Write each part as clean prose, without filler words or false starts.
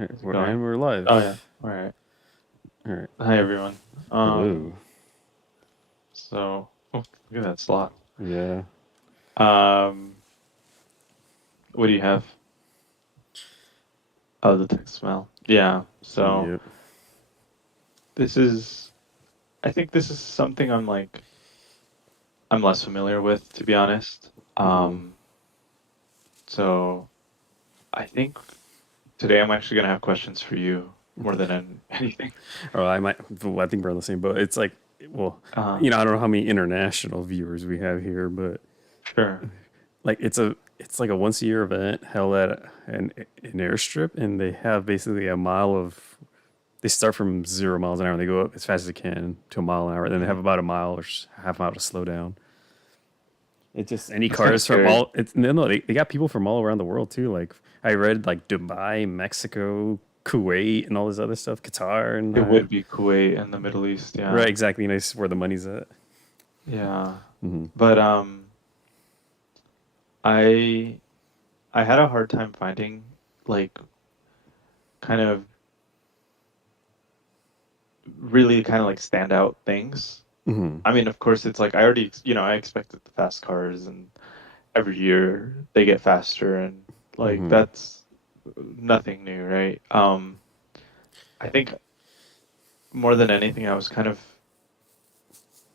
All right, How's it going? we're Oh yeah. live. All right. All right. Hi everyone. Um, Hello. so oh, look at that slot. Yeah. Um, what do you have? Oh, the text smell. Yeah. So Yep. this is, I think this is something I'm less familiar with, to be honest. Mm-hmm. So I think today I'm actually gonna have questions for you more than anything. Or I might. Well, I think we're on the same boat. It's like, well, Uh, I don't know how many international viewers we have here, but sure. like it's like a once a year event held at an airstrip, and they have basically a mile of. They start from 0 miles an hour and they go up as fast as they can to a mile an hour. Then they have Mhm. about a mile or half mile to slow down. It's just any That's kind of cars from scary. all. It's no, they got people from all around the world too. Like I read, like Dubai, Mexico, Kuwait, and all this other stuff, Qatar, and It would be Kuwait and the Middle East, right, yeah. exactly. Nice where the money's at. Yeah. Mm-hmm. But I I had a hard time finding like kind of really kind of like standout things. Mm-hmm. I mean, of course, it's like I already, I expected the fast cars and every year they get faster and like Mm-hmm. that's nothing new, right? I think more than anything, I was kind of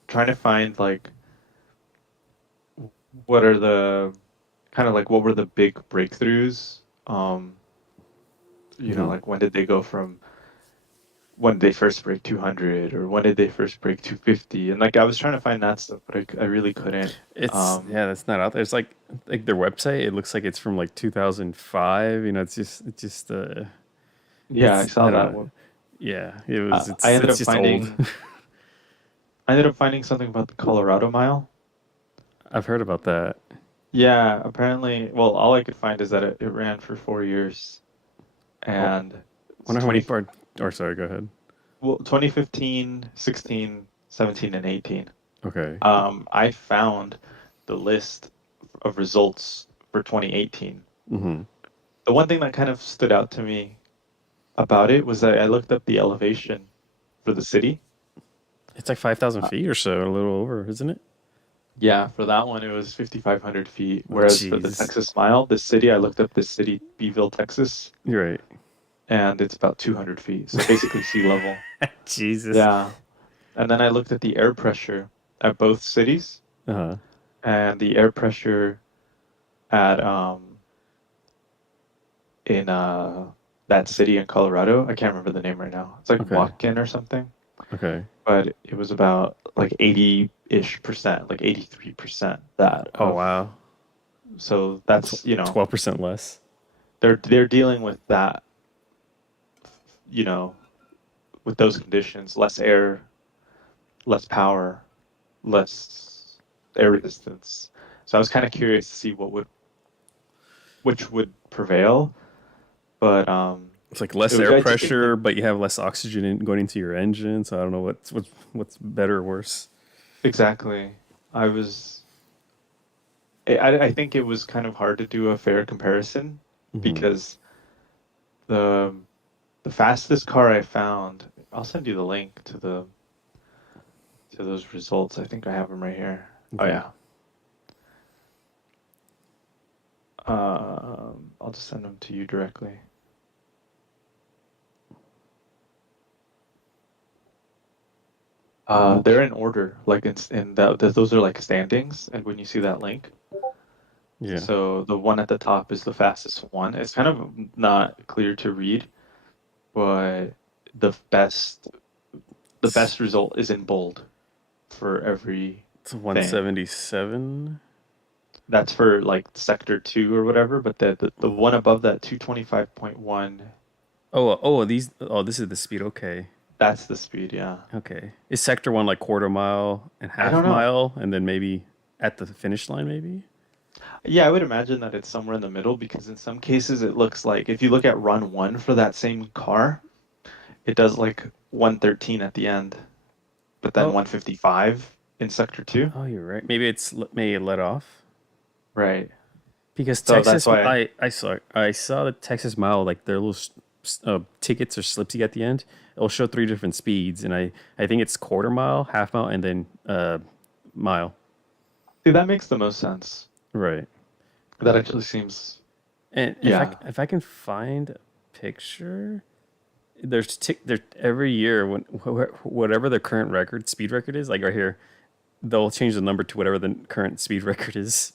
trying to find like what are the kind of like what were the big breakthroughs? Mm-hmm. Like when did they first break 200 or when did they first break 250? And like I was trying to find that stuff, but I really couldn't. It's Um, yeah, that's not out there. It's like their website. It looks like it's from like 2005. yeah, I It's saw I don't that know. one. Yeah, it was. I ended It's up just old. something about the Colorado Mile. I've heard about that. Yeah, apparently, well, all I could find is that it ran for 4 years Oh, and it's wonder how many 20, part. Or sorry, go ahead. 2015, 16, 17, and 18. Okay. I found the list of results for 2018. Mm-hmm. The one thing that kind of stood out to me about it was that I looked up the elevation for the city. It's like 5,000 Uh, feet or so, a little over, isn't it? yeah, for that one it was 5,500 feet, Oh, whereas for the jeez. Texas Mile, the city, I looked up this city, Beeville, Texas, You're right. and it's about 200 feet, so basically sea level. Jesus. Yeah, and then I looked at the air pressure at both cities, Uh huh. and the air pressure at in that city in Colorado, I can't remember the name right now. It's like Okay. Watkin or something. Okay. But it was about like 80-ish percent, like 83% that Oh of wow. so that's, 12% less. they're dealing with that, you know, with those conditions, less air, less power, less air resistance. So I was kind of curious to see which would prevail, but It's like less air I just think pressure, but you have less oxygen going into your engine. So I don't know what's better or worse. exactly. I was I think it was kind of hard to do a fair comparison Mm-hmm. because the the fastest car I found, I'll send you the link to those results. I think I have them right here. Oh Okay. yeah. I'll just send them to you directly. They're in order, like in those are like standings, and when you see that link, Yeah. so the one at the top is the fastest one. It's kind of not clear to read, but the best the It's, best result is in bold for every it's thing. 177. That's for like sector two or whatever, but the one above that 225.1, This is the speed. Okay. that's the speed, yeah. Okay. Is sector one like quarter mile and I half don't know. mile, and then maybe at the finish line, maybe? Yeah, I would imagine that it's somewhere in the middle because in some cases it looks like if you look at run one for that same car, it does like 113 at the end, but then Oh, 155 in sector two. oh, you're right. Maybe maybe it let off Right. because So that's Texas. why, I saw the Texas Mile, like their little tickets or slips you get at the end, it'll show three different speeds, and I think it's quarter mile, half mile, and then mile. See, that makes the most sense. Right. That actually seems, And yeah. if I can find a picture, there every year when whatever the current record speed record is, like right here, they'll change the number to whatever the current speed record is.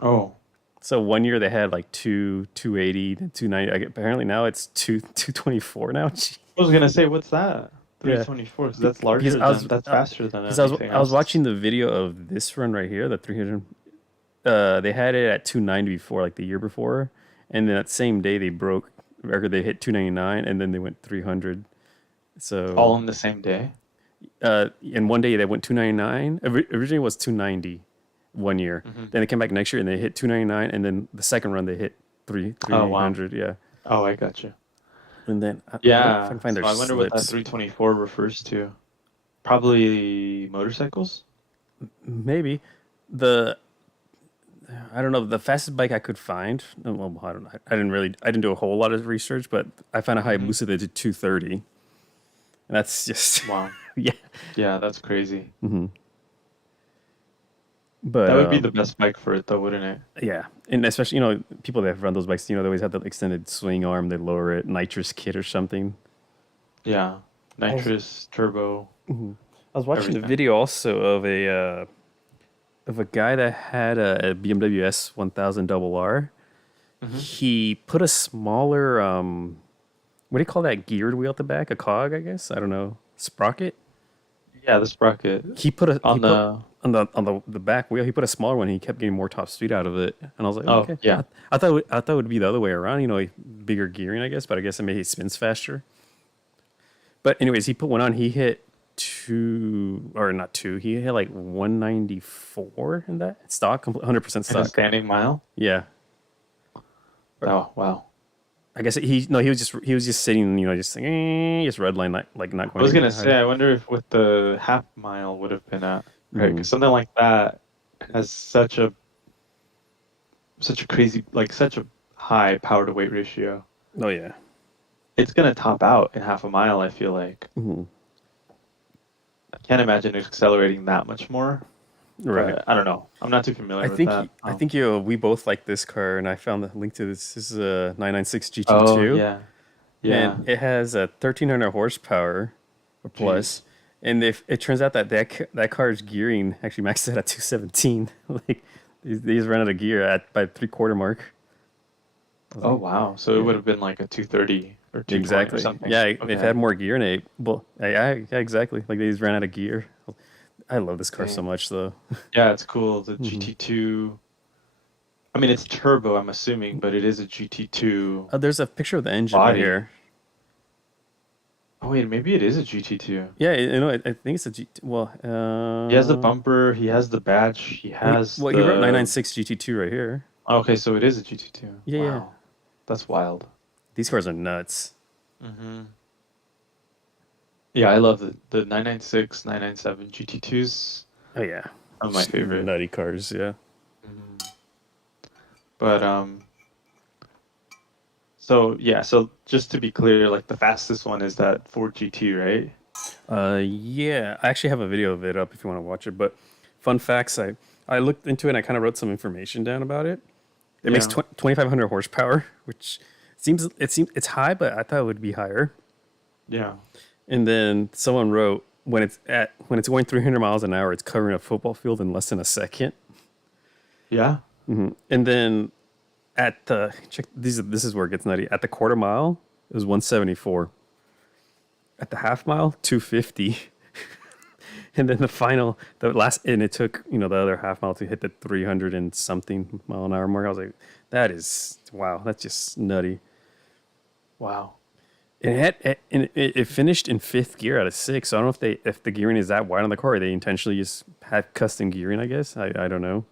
Oh, So one year they had like 280, 290. Apparently now it's 224 now. Gee. I was gonna say, what's that? Yeah. 324. Because that's Because larger than, that's faster than anything I was else. watching the video of this run right here, the 300. They had it at 290 before, like the year before, and then that same day they broke record. They hit 299, and then they went 300. All So, in the same day? in one day they went 299. Originally it was 290 one year. Hmm. Then they came back next year and they hit 299, and then the second run they hit Oh, wow. 300. Yeah, Oh, I got you. and then I wonder if I Yeah. can find their So I wonder what that slips. 324 refers to. Probably motorcycles? Maybe the I don't know, the fastest bike I could find. Well, I don't know. I didn't do a whole lot of research, but I found a Hmm. Hayabusa that did 230, and that's just Wow. yeah. Yeah, that's crazy. Hmm. But That would be the best bike for it, though, wouldn't it? yeah, and especially people that run those bikes, they always have the extended swing arm. They lower it, nitrous kit or something. Yeah. I was Nitrous, turbo, I was watching a everything. video also of a guy that had a BMW S1000 double R. Hmm. He put a smaller what do you call that geared wheel at the back? A cog, I guess. I don't know. Sprocket. Yeah, the sprocket He on put the. on the back wheel. He put a smaller one. He kept getting more top speed out of it, and I was like, Oh, okay. yeah. I thought it would be the other way around. Bigger gearing, I guess. But I guess it maybe spins faster. But anyways, he put one on. He hit two or not two. He hit like 194 in that stock, 100% In a stock. standing mile? Yeah. Or- Oh, wow. I guess he was just sitting, just like, just red line, like not I going was any gonna say, higher. I wonder if what the half mile would have been at, right? Mhm. Because something like that has such a crazy, like such a high power to weight ratio. Oh yeah. It's gonna top out in half a mile, I feel like. Mhm. I can't imagine it accelerating that much more, Right. but I don't know. I'm not too familiar with that. I think we both like this car, and I found the link to this. This is a 996 Oh, GT2, yeah. and Yeah. it has a 1300 horsepower or plus. Jeez. And if it turns out that car's gearing actually maxed out at 217, like they just ran out of gear at by 3/4 mark. I was Oh, like, wow. So it yeah, would have been like a 230 or 220 or exactly. something. Yeah, if it Okay. had more gear in it, well, yeah, exactly. Like they just ran out of gear. I love this car so Dang. much, though. Yeah, it's cool. The Hmm. GT2. I mean, it's turbo, I'm assuming, but it is a GT2 There's a picture of the engine right body. here. Oh, wait, maybe it is a GT2. Yeah, I think it's a G. Well, He has the bumper, he has the badge, he has he wrote the. 996 GT2 right here. Okay, so it is a GT2. Yeah, yeah. Wow. That's wild. These cars are nuts. Hmm. Yeah, I love the 996, 997 GT2s. Oh yeah, Are my just favorite. nutty cars. Yeah. Mhm. But so yeah, so just to be clear, like the fastest one is that Ford GT, right? Yeah. I actually have a video of it up if you want to watch it. But fun facts, I looked into it and I kind of wrote some information down about it. It makes Yeah. 2,500 horsepower, which seems it's high, but I thought it would be higher. Yeah. And then someone wrote when it's going 300 miles an hour, it's covering a football field in less than a second. Yeah. And then at the check this is where it gets nutty. At the quarter mile, it was 174. At the half mile, 250. And then and it took, the other half mile to hit the 300 and something mile an hour mark. I was like, that is wow, that's just nutty. Wow. It finished in fifth gear out of six. So I don't know if the gearing is that wide on the car, or they intentionally just had custom gearing. I guess I don't know.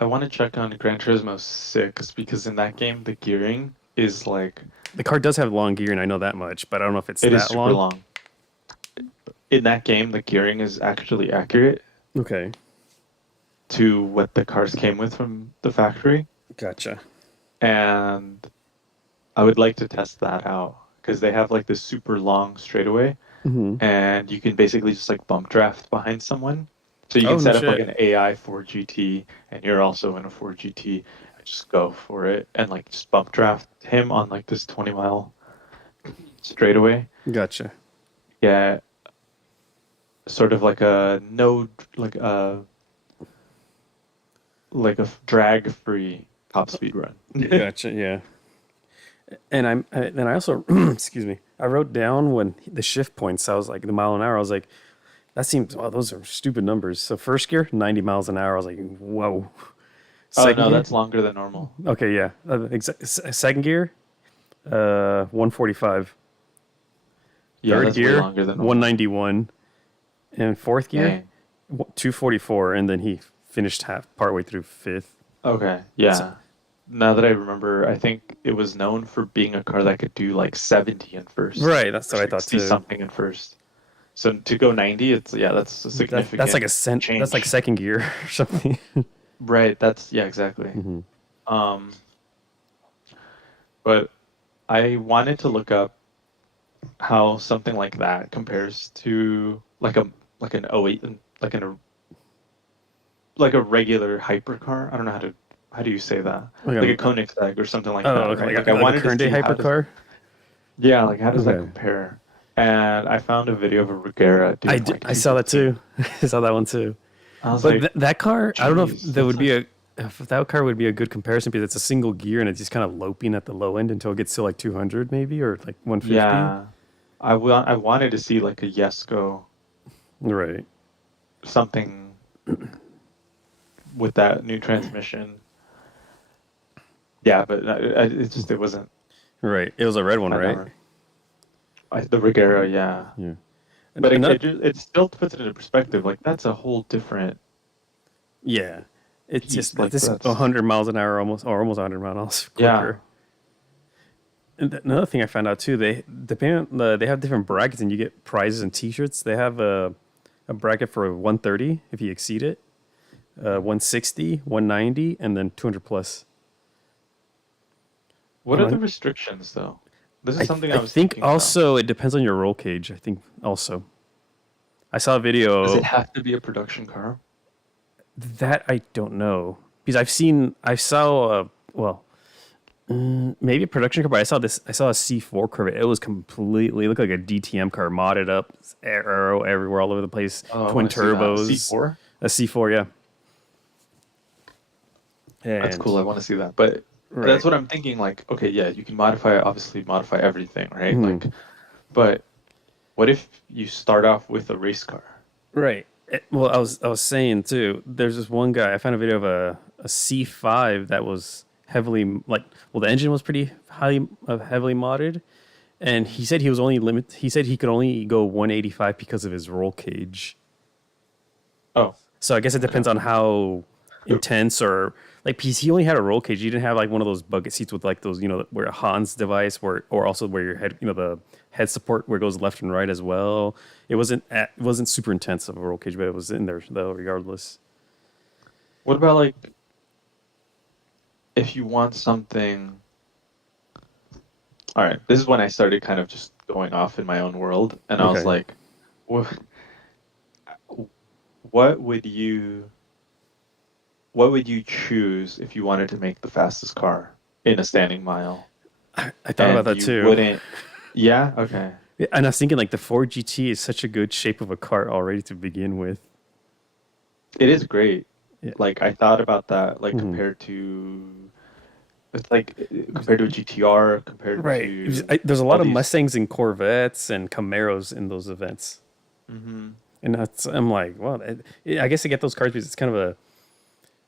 I want to check on Gran Turismo 6 because in that game the gearing is like The car does have long gearing. I know that much, but I don't know if it's it is that super long. long. In that game the gearing is actually accurate Okay, to what the cars came with from the factory. gotcha. And I would like to test that out because they have like this super long straightaway, Hmm. and you can basically just like bump draft behind someone. So you can Oh no set up like shit. an AI Ford GT, and you're also in a Ford GT, and just go for it and like just bump draft him on like this 20-mile straightaway. Gotcha. Yeah, sort of like a no, like a drag-free top speed run. Gotcha. Yeah. And I also excuse me. I wrote down when the shift points. I was like the mile an hour. I was like, that seems wow. Those are stupid numbers. So first gear, 90 miles an hour. I was like, whoa. Oh Second no, gear, that's longer than normal. okay, yeah. Second gear, 145. Yeah, Third that's way gear, longer than normal. 191. And fourth gear, Dang. 244. And then he finished half partway through fifth. Okay, So, yeah. Now that I remember, I think it was known for being a car that could do like 70 in first right, that's or what I thought 60 too. something in first. So to go 90, it's yeah, that's a That's like significant a cent. That's like change. second gear or something. Right, that's yeah, exactly. Hmm. Um, but I wanted to look up how something like that compares to like an O eight like a regular hypercar. I don't know how do you say that? Like Like a, a Koenigsegg or something like oh, that, okay, right? Like I like a wanted to current day see how does hypercar. yeah, like how does that Okay, compare? And I found a video of a Regera doing like I saw that 215. too. I saw that one too. I was But like, that car, I don't know if geez, that that's would be like a if that car would be a good comparison because it's a single gear and it's just kind of loping at the low end until it gets to like 200 maybe or like 150. yeah. I wanted to see like a Yesco Right. something with that new transmission. Yeah, but it wasn't. Right. It was a red one, I right? never. The Regera, yeah. Yeah. But Another, it still puts it into perspective. Like that's a whole different yeah. It's just beast. Like this that's 100 miles an hour almost or almost 100 miles yeah. quicker. And another thing I found out too, they depending on they have different brackets and you get prizes and T-shirts. They have a bracket for 130 if you exceed it, Mhm. 160, 190, and then 200 plus. What are the And restrictions though? This is something I I was think thinking about. also it depends on your roll cage. I think also I saw a Does it video have to be a production car? that I don't know because I saw well maybe a production car, but I saw a C4 Corvette. It was completely it looked like a DTM car, modded up, aero everywhere, all over the place, Oh, I twin want to see that. A turbos, C4? a C4, yeah, That's and cool. I want to see that. But that's right, what I'm thinking. Like, okay, yeah, you can obviously modify everything, right? mhm, Like, but what if you start off with a race car? right. Well, I was saying too. There's this one guy. I found a video of a C5 that was heavily like well, the engine was pretty heavily modded, and he said he was only limit. He said he could only go 185 because of his roll cage. Oh, So I guess it okay. depends on how intense or like because he only had a roll cage. He didn't have like one of those bucket seats with like those where a Hans device where or also where your head the head support where it goes left and right as well. It wasn't super intense of a roll cage, but it was in there though regardless. What about like if you want something? All right, this is when I started kind of just going off in my own world, and I was Okay. like, what, what would you what would you choose if you wanted to make the fastest car in a standing mile? I thought about And that you too. wouldn't, yeah, okay. Yeah, and I was thinking like the Ford GT is such a good shape of a car already to begin with. It is great. Yeah. Like I thought about that, like Mhm. compared to a GTR, compared Right. to There's a all lot of these. Mustangs and Corvettes and Camaros in those events. Hmm. And I'm like, well, I guess to get those cars because it's kind of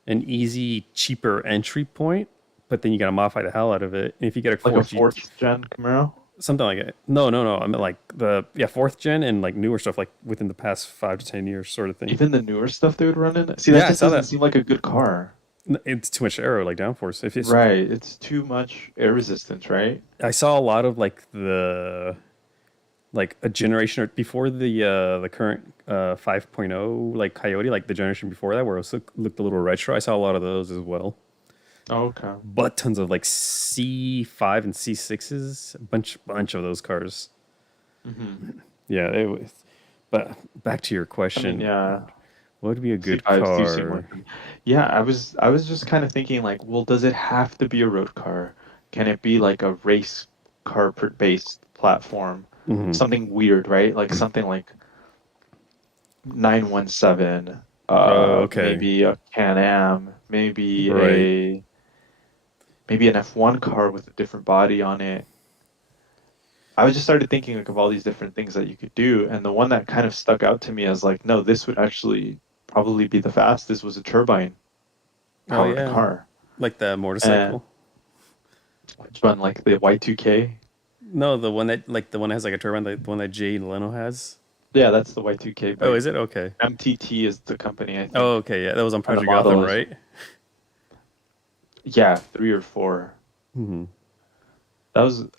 an easy, cheaper entry point, but then you got to modify the hell out of it. And if you get a Like a Ford GT, fourth gen Camaro. something like it. No. I mean like fourth gen and like newer stuff, like within the past 5 to 10 years, sort of thing. Even the newer stuff they would run in. See, that Yeah, I just saw doesn't that. seem like a good car. It's too much aero, like downforce. If it's, Right. It's too much air resistance, right? I saw a lot of like like a generation or before the current 5.0 like Coyote, like the generation before that where it looked a little retro. I saw a lot of those as well. Okay. But tons of like C5 and C6s, bunch of those cars. Hmm. Yeah, it was. But back to your I mean, question, yeah, what would be a good C5s do seem like car? them. Yeah, I was just kind of thinking like, well, does it have to be a road car? Can it be like a race car based platform? Hmm. Something weird, right? Like something like 917, Oh, okay. maybe a Can-Am, Right. maybe an F1 car with a different body on it. I was just started thinking like of all these different things that you could do, and the one that kind of stuck out to me as like, no, this would actually probably be the fastest was a turbine Oh powered yeah, car. like the And motorcycle. which one, like the Y2K? No, the one that has like a turbine, the one that Jay Leno has. Yeah, that's the Y2K Oh, bike. is it? Okay. MTT is the company, I Oh, think, okay. Yeah, that was on and the Project Gotham, model is, right? yeah, three or four. Hmm.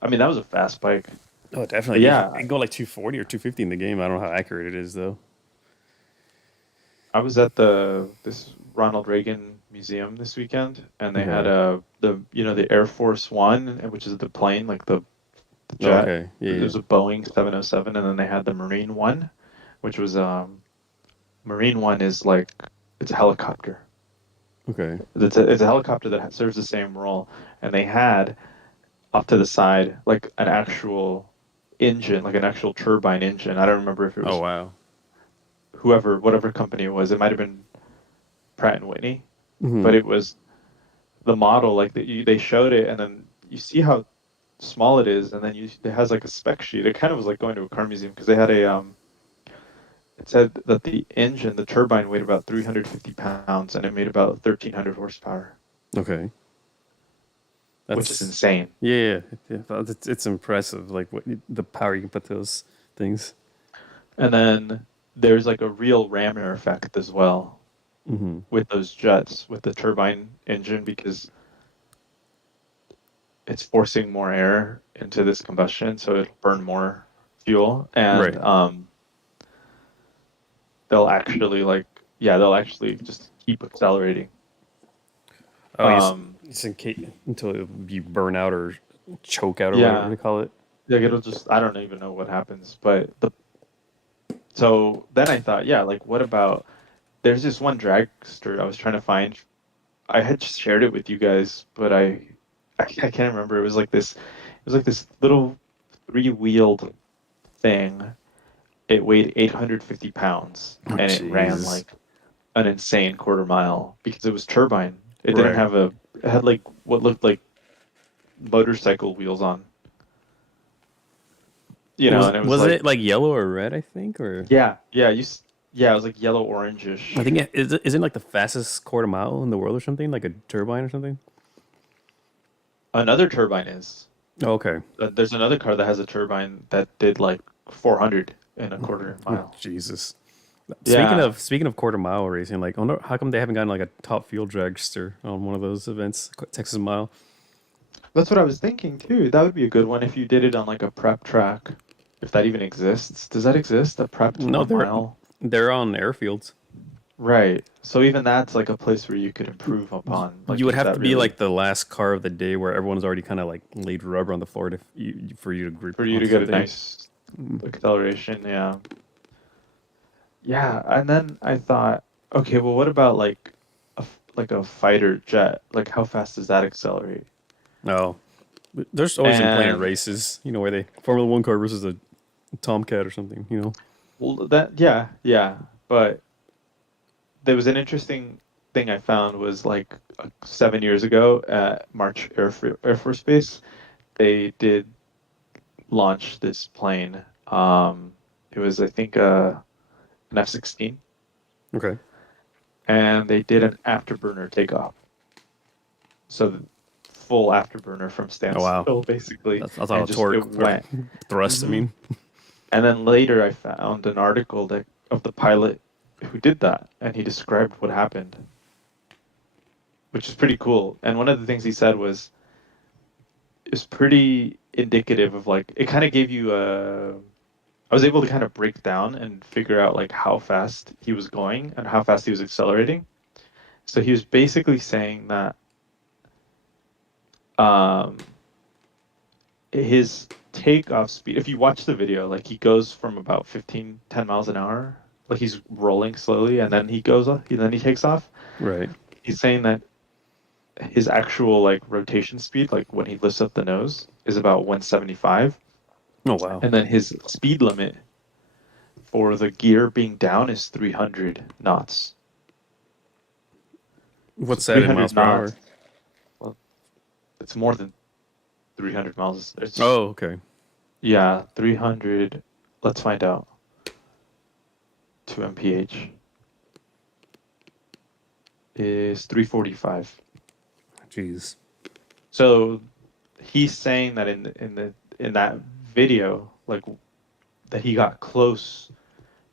I mean, that was a fast bike. Oh, But definitely. It yeah, can go like 240 or 250 in the game. I don't know how accurate it is though. I was at this Ronald Reagan Museum this weekend, and they had Okay. the Air Force One, which is the plane, like the jet. Okay. Yeah. It Yeah. was a Boeing 707, and then they had the Marine One, which was Marine One is like it's a helicopter. Okay. It's a helicopter that serves the same role, and they had off to the side like an actual engine, like an actual turbine engine. I don't remember if it Oh was wow. whatever company it was. It might have been Pratt and Whitney, Hmm. but it was the model. Like they showed it, and then you see how small it is, and then it has like a spec sheet. It kind of was like going to a car museum because they had a it said that the turbine weighed about 350 pounds and it made about 1,300 horsepower, Okay. which is That's insane. yeah. It's impressive. Like the power you can put to those things. And then there's like a real rammer effect as well Hmm. with those jets, with the turbine engine, because it's forcing more air into this combustion, so it'll burn more fuel, and Right. they'll actually just keep accelerating. Oh, Um, just in case until you burn out or choke out or whatever yeah, they call it. like it'll just I don't even know what happens, but so then I thought, yeah, like what about there's this one dragster I was trying to find. I had just shared it with you guys, but I can't remember. It was like this little three-wheeled thing. It weighed 850 pounds Oh, and it ran Jesus. like an insane quarter mile because it was turbine. It didn't Right. have it had like what looked like motorcycle wheels on, and it was Was like, it like yellow or red? I think, or yeah, it was like yellow orangish. I think isn't like the fastest quarter mile in the world or something, like a turbine or something. Another turbine is. Oh, okay. There's another car that has a turbine that did like 400 in a quarter Oh, mile. Jesus. Yeah, Speaking of quarter mile racing, like, oh no, how come they haven't gotten like a top fuel dragster on one of those events, Texas Mile? that's what I was thinking too. That would be a good one if you did it on like a prep track, if that even exists. Does that exist? A prepped No, 1 mile? they're on airfields. Right. So even that's like a place where you could improve upon, You like would use have to that be really like the last car of the day where everyone's already kind of like laid rubber on the floor for you to for grip you to onto get a something. nice acceleration. Yeah. Yeah. And then I thought, okay, well, what about like like a fighter jet? Like how fast does that accelerate? Oh, there's always in plenty of And races, where they Formula One car versus a Tomcat or something, well, yeah. But there was an interesting thing I found was like 7 years ago at March Air Force Base, they did launch this plane. It was, I think, an F-16, Okay. and they did an afterburner takeoff. So the full afterburner from Oh wow, standstill, basically, that's all and just it torque or went. thrust. I Hmm. mean, And then later, I found an article of the pilot who did that, and he described what happened, which is pretty cool. And one of the things he said was is pretty indicative of like it kind of gave you a I was able to kind of break down and figure out like how fast he was going and how fast he was accelerating. So he was basically saying that Um, his takeoff speed, if you watch the video, like he goes from about 10 miles an hour, like he's rolling slowly, and then he goes up, then he takes off. Right. He's saying that his actual like rotation speed, like when he lifts up the nose, is about 175, Oh wow. and then his speed limit for the gear being down is 300 knots. What's So that in 300 miles per knots. hour? Well, it's more than 300 miles. It's Oh, okay. yeah, 300. Let's find out. 2 mph is 345. Jeez. So he's saying that in that video, like that he got close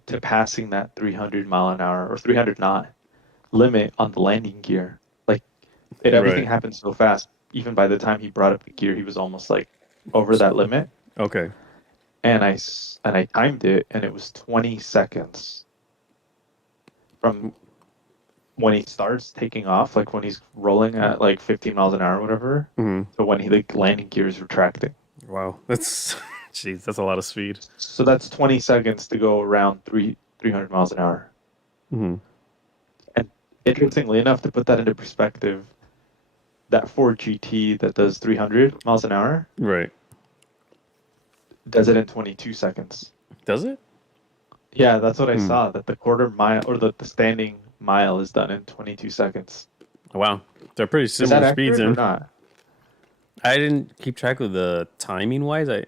to passing that 300 mile an hour or 300 knot limit on the landing gear. Like everything Right. happened so fast. Even by the time he brought up the gear, he was almost like over that limit. Okay. And I timed it, and it was 20 seconds from when he starts taking off, like when he's rolling at like 15 miles an hour or whatever, Hmm. to when the landing gear is retracting. Wow. That's jeez. That's a lot of speed. So that's 20 seconds to go around 300 miles an hour. Hmm. And interestingly enough, to put that into perspective, that Ford GT that does 300 miles an hour Right. does it in 22 seconds. Does it? Yeah, that's what I Hmm. saw, that the quarter mile or the standing mile is done in 22 seconds. Wow. They're pretty Is that similar speeds, accurate or then. not? I didn't keep track of the timing wise. Here,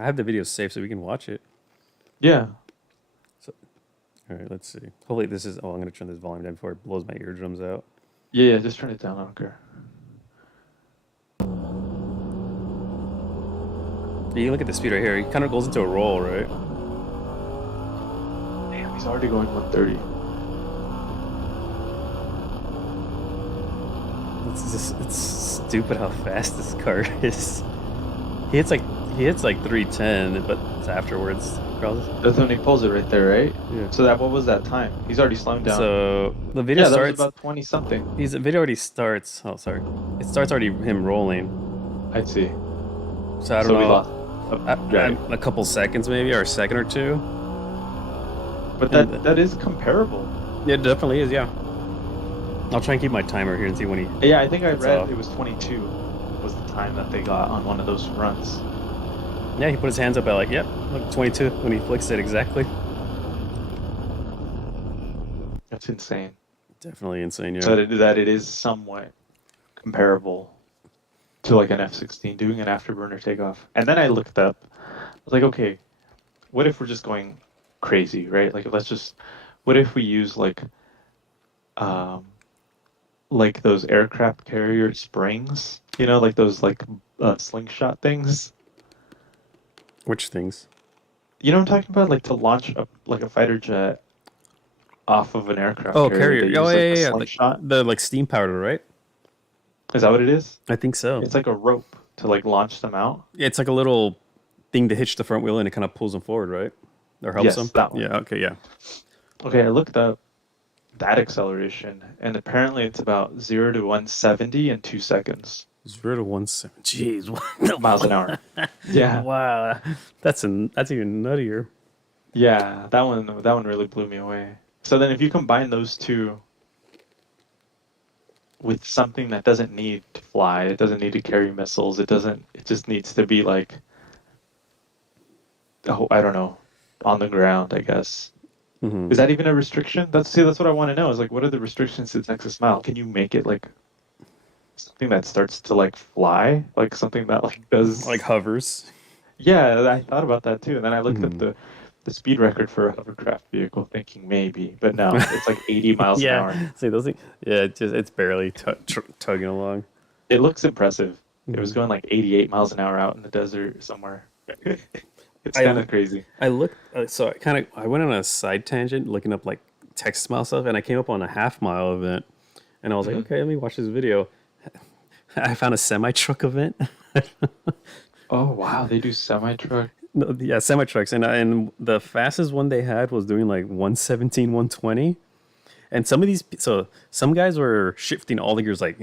I have the video saved so we can watch it. Yeah. So, all right, let's see. Hopefully, this is. Oh, I'm gonna turn this volume down before it blows my eardrums out. Yeah, just turn it down. I don't care. You look at the speed right here. He kind of goes into a roll, right? Damn, he's already going 130. It's stupid how fast this car is. He hits like he hits like 310, but it's afterwards. That's when he pulls it right there, right? Yeah. So what was that time? He's already slowing down. So the video yeah, that was starts. about 20 something. The video already starts. Oh, sorry. It starts already him rolling. I see. So I don't So we know. lost A couple seconds maybe, or a second or two. But And that is comparable. It definitely is. Yeah. I'll try and keep my timer here and see when he. Yeah, I think I That's read off. it was 22 was the time that they got on one of those runs. Yeah, he put his hands up at like, yep, look, 22 when he flicks it exactly. That's insane. Definitely insane. Yeah. So that it is somewhat comparable to like an F-16 doing an afterburner takeoff. And then I looked up. I was like, okay, what if we're just going crazy, right? Like what if we use like those aircraft carrier springs, like those slingshot things. Which things? You know what I'm talking about? Like to launch like a fighter jet off of an aircraft Oh, carrier. carrier. They Oh, use, yeah, like, yeah, a yeah. slingshot. The steam powder, right? Is that what it is? I think so. It's like a rope to like launch them out. It's like a little thing to hitch the front wheel and it kind of pulls them forward, right? Or helps Yes, them. that one. Yeah. Okay. Yeah. Okay, I looked up that acceleration, and apparently it's about 0 to 170 in 2 seconds. 0 to 170. Jeez, what the Miles an hour. Yeah. Wow, that's even nuttier. Yeah, that one really blew me away. So then if you combine those two with something that doesn't need to fly, it doesn't need to carry missiles, it just needs to be like, oh, I don't know, on the ground, I guess. Mm-hmm. Is that even a restriction? That's what I want to know, is like, what are the restrictions to Texas Mile? Can you make it like something that starts to like fly? Like something that like does Like hovers. Yeah, I thought about that too. And then I looked Mhm. at the speed record for a hovercraft vehicle thinking maybe, but no, it's like 80 miles an hour. Yeah. See those things. Yeah, it's barely tugging along. It looks impressive. It was Mhm. going like 88 miles an hour out in the desert somewhere. It's I- kind of crazy. I looked, so I went on a side tangent looking up like Texas Mile stuff, and I came up on a half mile event, and I was like, Mhm. okay, let me watch this video. I found a semi truck event. Oh wow, they do semi truck. No, yeah, semi trucks, and the fastest one they had was doing like 117, 120. And some of these, so some guys were shifting all the gears, like,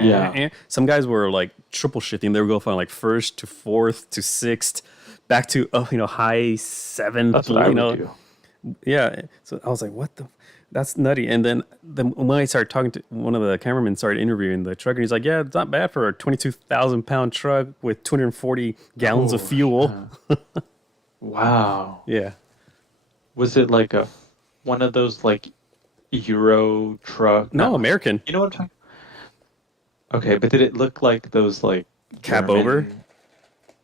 Yeah. Some guys were like triple shifting. They would go from like first to fourth to sixth, back to high seventh. That's what I You would know, do. yeah. So I was like, what the. That's nutty. And then when I started talking to one of the cameramen, started interviewing the truck, and he's like, "Yeah, it's not bad for a 22,000 pound truck with 240 gallons of Oh, fuel." shit. Wow. Yeah. Was it like a one of those like Euro truck? No, Not, American you know what I'm talking? Okay, but did it look like those like cab over. German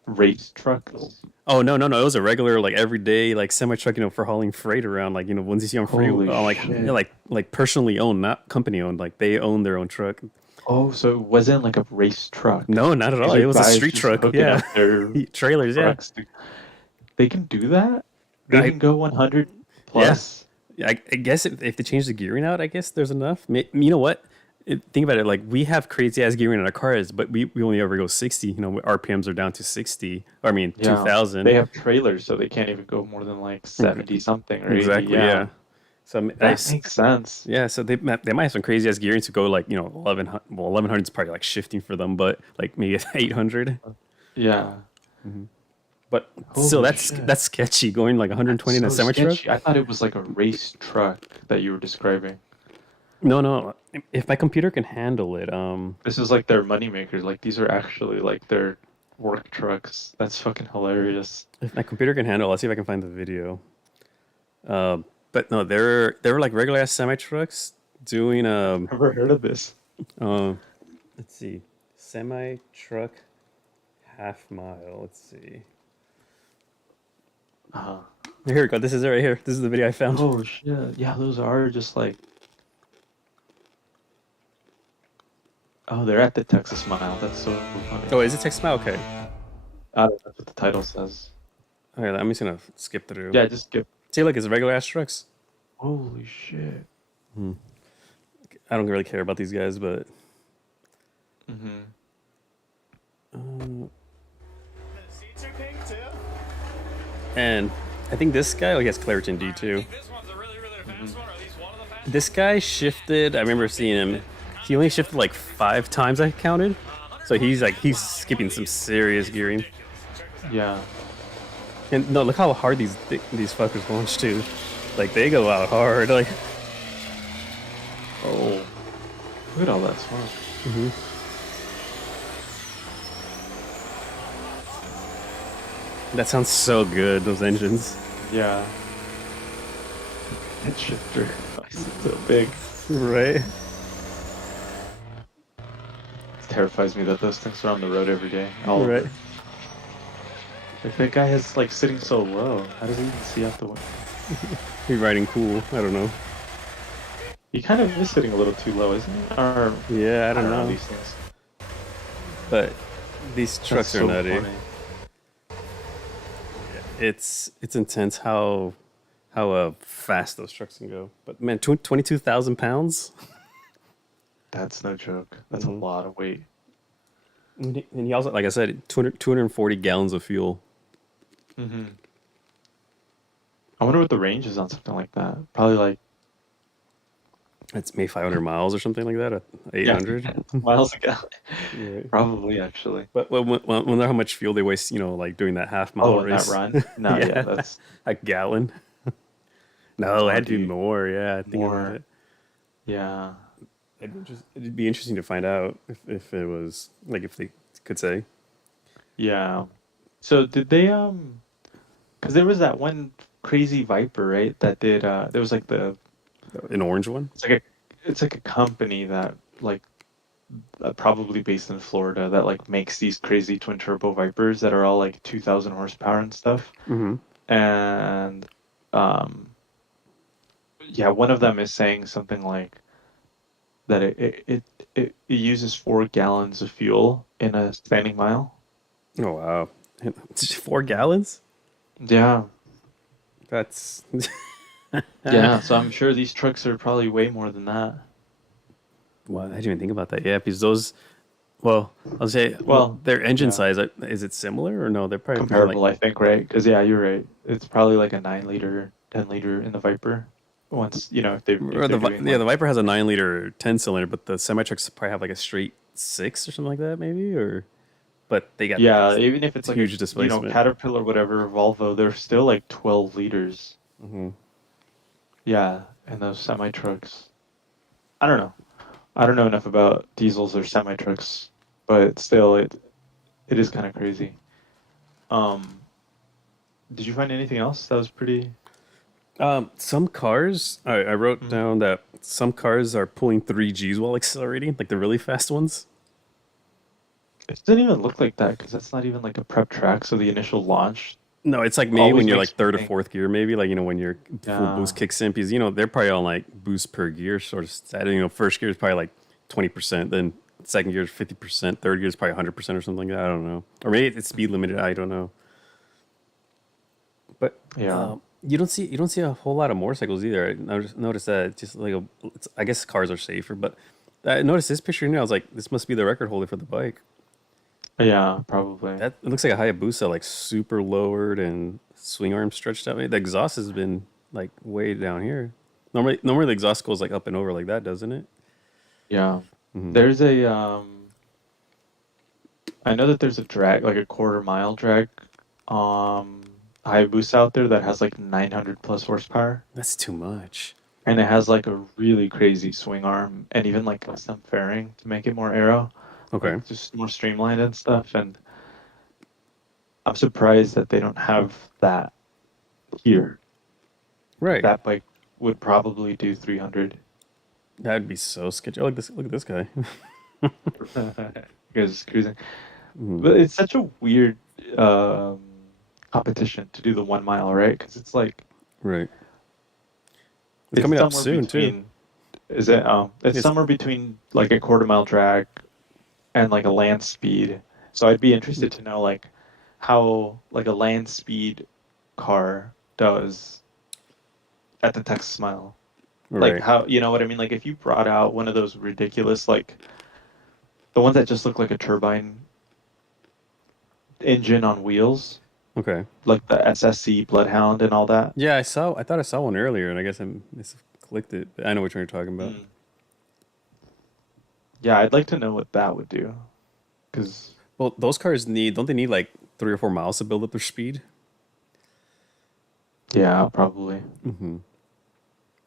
race trucks? Oh no! It was a regular, like everyday, like semi truck, for hauling freight around, like ones you see on Holy like shit. like personally owned, not company owned. Like they own their own truck. Oh, so it wasn't like a race truck. No, not at all. These It are was a guys street just truck. hooking Yeah, up their trailers. Yeah, trucks. They can do that? They I, can go 100 yeah. plus? I guess if they change the gearing out, I guess there's enough. You know what? Think about it. Like we have crazy ass gearing in our cars, but we only ever go 60. RPMs are down to 60. Or I mean Yeah. 2,000. They have trailers, so they can't even go more than like 70 something or 80. Exactly. Yeah. Yeah. So That makes sense. yeah, so they might have some crazy ass gearing to go like 1100. Well, 1100 is probably like shifting for them, but like maybe 800. Yeah. But still, Holy that's shit. that's sketchy going like 120 in a So semi truck. sketchy. I thought it was like a race truck that you were describing. No. If my computer can handle it, This is like their money makers. Like these are actually like their work trucks. That's fucking hilarious. if my computer can handle, let's see if I can find the video. But no, they're like regular ass semi trucks doing Never heard of this. let's see, semi truck half mile. Let's see. Uh-huh. Here we go. This is it right here. This is the video I found. Oh shit. Yeah, those are just like. Oh, they're at the Texas Mile. That's so funny. Oh, is it text mile? Okay. That's what the title says. Okay, I'm just gonna skip through. Yeah, just skip. See, look, it's regular ass trucks. Holy shit. I don't really care about these guys, but Mm-hmm. Seats are pink too. and I think this guy, he has Claritin D too. This one's a really, really fast one. Are these one of the fastest? This guy shifted. I remember seeing him. He only shifted like 5 times I counted. So he's skipping some serious gearing. Yeah. And no, look how hard these fuckers launch too. Like they go out hard. Like Oh. Look at all that smoke. that sounds so good. Those engines, Yeah. That shifter. Nice. It's so big. right? It terrifies me that those things are on the road every day. All Right. over. Like that guy is like sitting so low. How does he even see out the window? He's riding cool. I don't know. He kind of is sitting a little too low, isn't he? Or Yeah, I don't know. these things. But these That's trucks are so nutty. funny. It's intense how fast those trucks can go. But man, 22,000 pounds. That's no joke. That's Mhm. a lot of weight. And he also, like I said, 240 gallons of fuel. Mm-hmm. I wonder what the range is on something like that. Probably like It's maybe 500 miles or something like that. 800. miles a gallon. Right. Probably actually. But wonder how much fuel they waste, like doing that half mile Oh, in race. that run? No, yeah, that's a gallon. No, I had to do dude. more. Yeah, I think More. about it. yeah. It'd be interesting to find out if it was like if they could say. Yeah. So did they because there was that one crazy Viper, right? That did there was like An orange one. it's like a company that like probably based in Florida that like makes these crazy twin turbo Vipers that are all like 2,000 horsepower and stuff. Mm-hmm. And yeah, one of them is saying something like that it uses 4 gallons of fuel in a standing mile. Oh wow, 4 gallons. Yeah. That's Yeah, so I'm sure these trucks are probably way more than that. Well, I didn't even think about that. Yeah, because those. Well, I'll say. Well, their engine yeah. size is it similar or no? They're probably Comparable, like, I think, right? Because yeah, you're right. It's probably like a 9 liter, 10 liter in the Viper. once if they if Or they're doing the like Viper has a 9 liter 10 cylinder, but the semi trucks probably have like a straight six or something like that, maybe. Or but they got yeah, even if it's like a huge displacement. Caterpillar, whatever, Volvo, they're still like 12 liters. Hmm. Yeah, and those semi trucks. I don't know. I don't know enough about diesels or semi trucks, but still, it is kind of crazy. Um, did you find anything else that was pretty? Some cars, I wrote Mhm. down that some cars are pulling 3Gs while accelerating, like the really fast ones. It doesn't even look like that because that's not even like a prep track. So the initial laach No, it's like maybe when always you're makes like me third or think, fourth gear, maybe like when your full boost yeah, kicks in, because they're probably on like boost per gear sort of stat. First gear is probably like 20%, then second gear is 50%, third gear is probably 100% or something like that. I don't know, or maybe it's speed limited. I don't know, but yeah, you don't see a whole lot of motorcycles either. I noticed that it's just like I guess cars are safer, but I noticed this picture here. I was like, this must be the record holder for the bike. yeah, probably. That it looks like a Hayabusa, like super lowered and swing arm stretched out. The exhaust has been like way down here. Normally the exhaust goes like up and over like that, doesn't it? Yeah, Hmm. there's a I know that there's a drag, like a quarter mile drag, um, Hayabusa out there that has like 900 plus horsepower, That's too much. and it has like a really crazy swing arm and even like custom fairing to make it more aero, Okay. like just more streamlined and stuff. And I'm surprised that they don't have that here. Right. That bike would probably do 300. That'd be so sketchy. Oh, look at this guy. Because cruising, Mhm. but it's such a weird um, competition to do the 1 mile, right? Because it's like Right. It's it's coming up somewhere soon too. between. Is it? It's It's somewhere between like a quarter mile drag and like a land speed. So I'd be interested to know like how like a land speed car does at the Texas Mile. Like right. how you know what I mean? Like if you brought out one of those ridiculous like the ones that just look like a turbine engine on wheels, Okay. like the SSC Bloodhound and all that. Yeah, I thought I saw one earlier, and I guess I clicked it. I know which one you're talking about. Mm. Yeah, I'd like to know what that would do. Because Well, those cars don't they need like 3 or 4 miles to build up their speed? yeah, probably. Mm-hmm.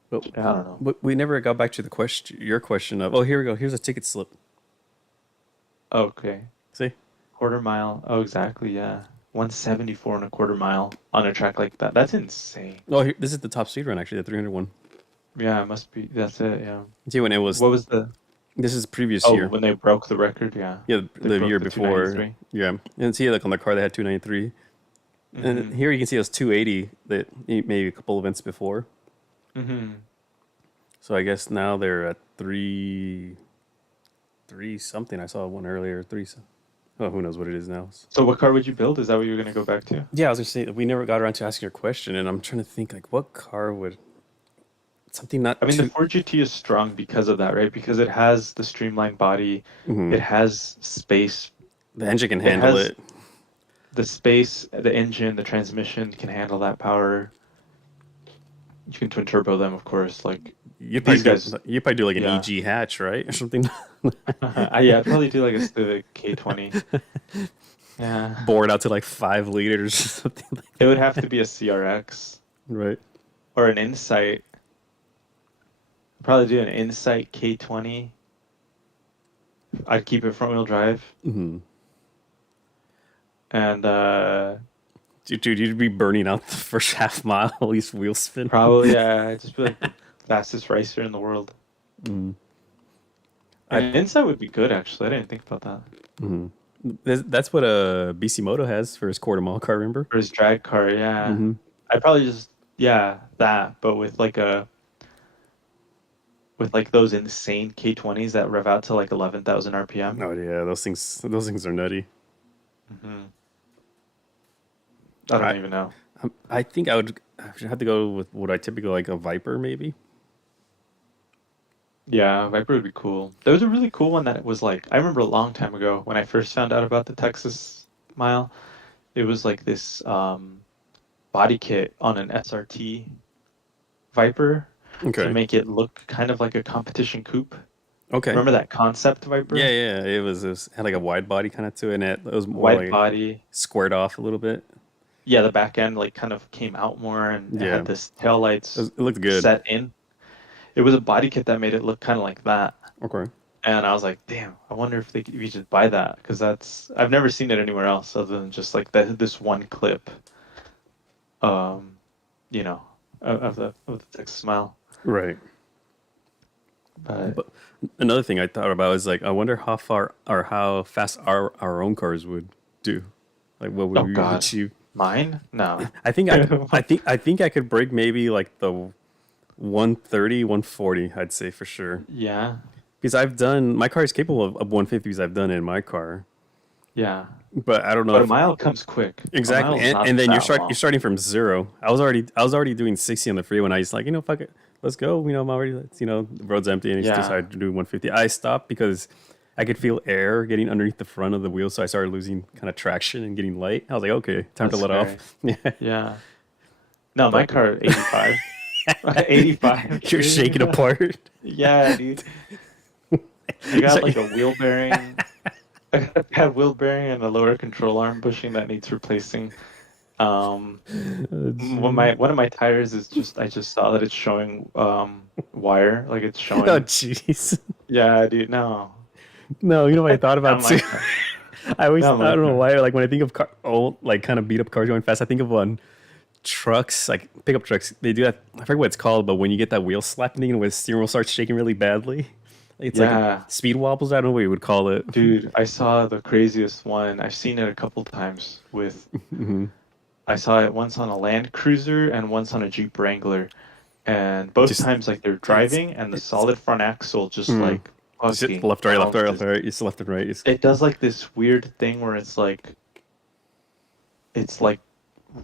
But Yeah, I don't know. we never got back to the question, your question of, oh, here we go. Here's a ticket slip. Okay. See? Quarter mile. Oh, exactly. Yeah. 174 and a quarter mile on a track like that. That's insane. Oh, this is the top speed run, actually, the 300 one. Yeah, it must be. That's it. Yeah. See, when it was, What was the? this is previous Oh, year. when they broke the record. Yeah. Yeah, They the broke year the before. 293. Yeah. And see, like on the car, they had 293. And Mm-hmm. here you can see it was 280 that maybe a couple events before. Mm-hmm. So I guess now they're at three something. I saw one earlier. Oh, who knows what it is now. So what car would you build? Is that what you're gonna go back to? Yeah, I was gonna say we never got around to asking your question, and I'm trying to think like what car would something I not mean, the too. Ford GT is strong because of that, right? Because it has the streamlined body, Mhm. it has space, The engine can it handle has it. the space, the engine, the transmission can handle that power. You can twin turbo them, of course. Like these guys, You'd probably do like an yeah. EG hatch, right, or something. Yeah, I'd probably do like a Civic K20. Yeah, Bored out to like 5 liters or something like it would have to be a CRX right. or an Insight. Probably do an Insight K20. I'd keep it front wheel drive, Hmm. and Dude, you'd be burning out the first half mile, at least wheel spin. probably I'd just be like the fastest racer in the world. Mhm. And I an Insight would be good, actually. I didn't think about that. mhm. That's what a BC Moto has for his quarter mile car. Remember? For his drag car, yeah. Hmm. I'd probably just that, but with like those insane K20s that rev out to like 11,000 RPM. Oh yeah, those things are nutty. Hmm. I I don't even know. I think I would have to go with what I typically like a Viper maybe. Yeah, Viper would be cool. There was a really cool one that was like I remember a long time ago when I first found out about the Texas Mile. It was like this body kit on an SRT Viper Okay. to make it look kind of like a competition coupe. Okay. Remember that concept Viper? Yeah, yeah. It had like a wide body kind of to it, and it was more Wide like body. squared off a little bit. Yeah, the back end like kind of came out more and it Yeah, had this tail lights it looked good. set in. It was a body kit that made it look kind of like that. Okay. And I was like, damn, I wonder if they could, we just buy that because that's I've never seen it anywhere else other than just like this one clip, um, you know, of the Texas Mile. Right. But But another thing I thought about is like, I wonder how far or how fast our own cars would do. Like, what would oh we God, achieve? mine? No. I think I could break maybe like the 130, 140, I'd say for sure. Yeah, Because my car is capable of 150s. I've done it in my car, yeah. but I don't know But a if mile comes quick. A exactly. mile's not And then that long. you're starting from zero. I was already doing 60 on the freeway, and I was like, fuck it, let's go. I'm already, the road's empty, and I just Yeah. decided to do 150. I stopped because I could feel air getting underneath the front of the wheel, so I started losing kind of traction and getting light. I was like, okay, time to That's let scary. off. Yeah. Yeah. No, my But- car 85. 85. You're shaking apart. Yeah, dude. I got like a wheel bearing. I got a bad wheel bearing and a lower control arm bushing that needs replacing. One of my tires is just I just saw that it's showing wire, like it's Oh, showing. jeez. Yeah, dude, no. No, you know what I thought about Not my too? car. I always, Not my I don't know car. why, like when I think of old, like kind of beat up cars going fast, I think of trucks, like pickup trucks. They do that. I forget what it's called, but when you get that wheel slapping and when the steering wheel starts shaking really badly, it's Yeah. like speed wobbles. I don't know what you would call it. Dude, I saw the craziest one. I've seen it a couple times with I saw it once on a Land Cruiser and once on a Jeep Wrangler. And both Just- times like they're driving and the solid front axle just like It's just fucking left, right, left, right, left, bounces. right. It's left and right. It's, It does like this weird thing where it's like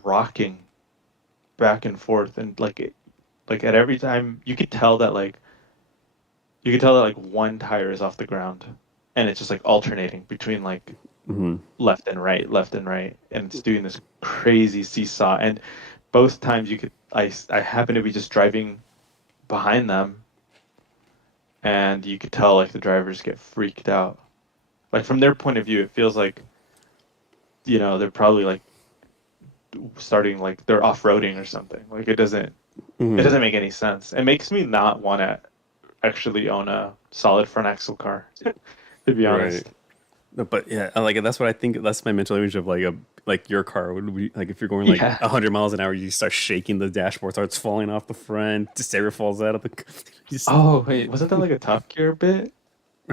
rocking back and forth and like at every time you could tell that like one tire is off the ground and it's just like alternating between like left and right and it's doing this crazy seesaw and both times I happen to be just driving behind them and you could tell like the drivers get freaked out like from their point of view it feels like they're probably like starting like they're off-roading or something like it doesn't make any sense. It makes me not want to actually own a solid front axle car to be honest. No, but yeah, like that's what I think. That's my mental image of like your car would be like if you're going like Yeah. 100 miles an hour, you start shaking the dashboard, starts falling off the front, the stereo falls out of the. Oh wait, wasn't that like a Top Gear bit?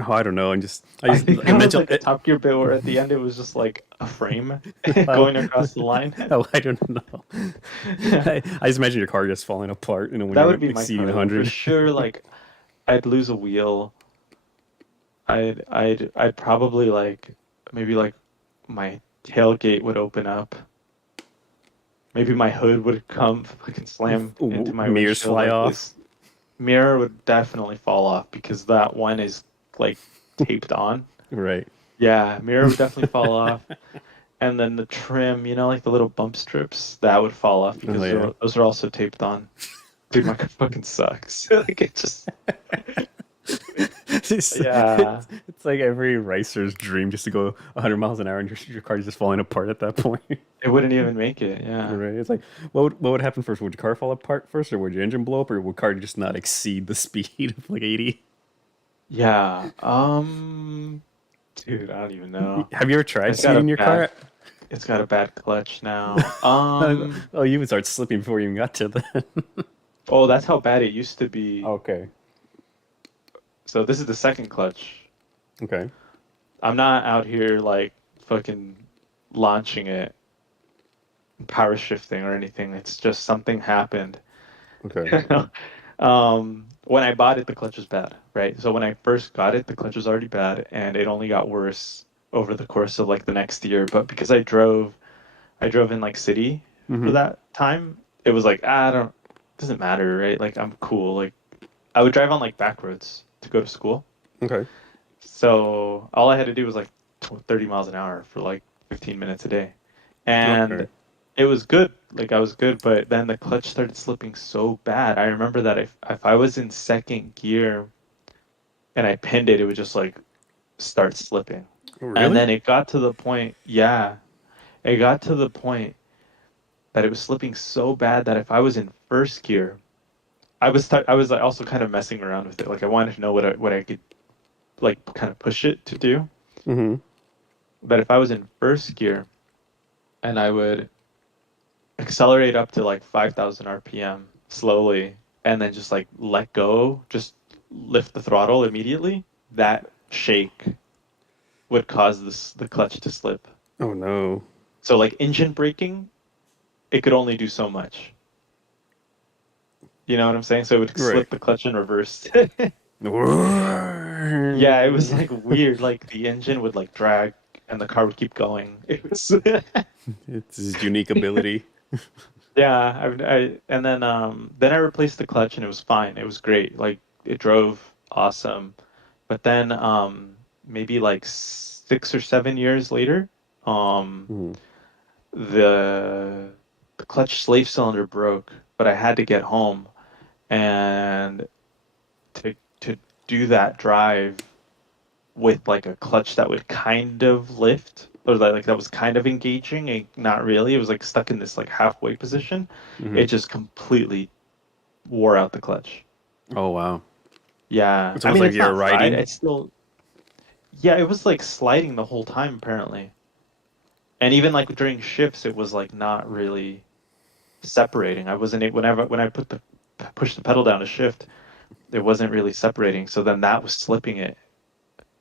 I don't know. I think that was mental. like a Top Gear bit where at the end it was just like a frame going across the line. Oh, I don't know. I just imagine your car just falling apart, when That you're would be my exceeding car, though, 100. for sure. Like I'd lose a wheel. I'd probably like maybe like my tailgate would open up. Maybe my hood would come fucking slam Ooh, into my mirrors windshield fly like off. this. Mirror would definitely fall off because that one is like taped on. Right. Yeah, mirror would definitely fall off. And then the trim, like the little bump strips, that would fall off because yeah. those are also taped on. Dude, my car fucking sucks. Like it just Yeah. It's like every racer's dream just to go 100 miles an hour and your car is just falling apart at that point. it wouldn't even make it. Yeah. Right. It's like, what would happen first? Would your car fall apart first, or would your engine blow up, or would car just not exceed the speed of like 80? Yeah. Dude, I don't even know. Have you ever tried It's got a speeding your car? bad- It's got a bad clutch now. Oh, you would start slipping before you even got to that. Oh, that's how bad it used to be. Okay. So this is the second clutch. Okay. I'm not out here like fucking launching it, power shifting or anything. It's just something happened. Okay. When I bought it, the clutch was bad, right? So when I first got it, the clutch was already bad, and it only got worse over the course of like the next year. But because I drove in like city for that time, it was like doesn't matter, right? Like I'm cool. Like I would drive on like back roads to go to school. Okay. So all I had to do was like 30 miles an hour for like 15 minutes a day. And Okay. it was good. Like I was good, but then the clutch started slipping so bad. I remember that if I was in second gear and I pinned it, it would just like start slipping. And Really? then it got to the point, yeah, it got to the point that it was slipping so bad that if I was in first gear, I was like, also kind of messing around with it. Like I wanted to know what I could like kind of push it to do. Mm-hmm. But if I was in first gear and I would accelerate up to like 5,000 RPM slowly and then just like let go, just lift the throttle immediately, that shake would cause the clutch to slip. Oh no. So like engine braking, it could only do so much. You know what I'm saying? So it would Right. slip the clutch in reverse. Yeah, it was like It's weird. Like the engine would like drag and the car would keep going. It was his unique ability. yeah, and then I replaced the clutch and it was fine. It was great. Like it drove awesome. But then maybe like 6 or 7 years later, um Mm-hmm. the the clutch slave cylinder broke, but I had to get home and to do that drive with like a clutch that would kind of lift or like that was kind of engaging and not really. It was like stuck in this like halfway position. Mm-hmm. It just completely wore out the clutch. Oh wow. Yeah. It's I almost mean, like it's you're not fried. riding. It's still, yeah, it was like sliding the whole time apparently. And even like during shifts, it was like not really separating. I wasn't whenever when I put the push the pedal down to shift, it wasn't really separating. So then that was slipping it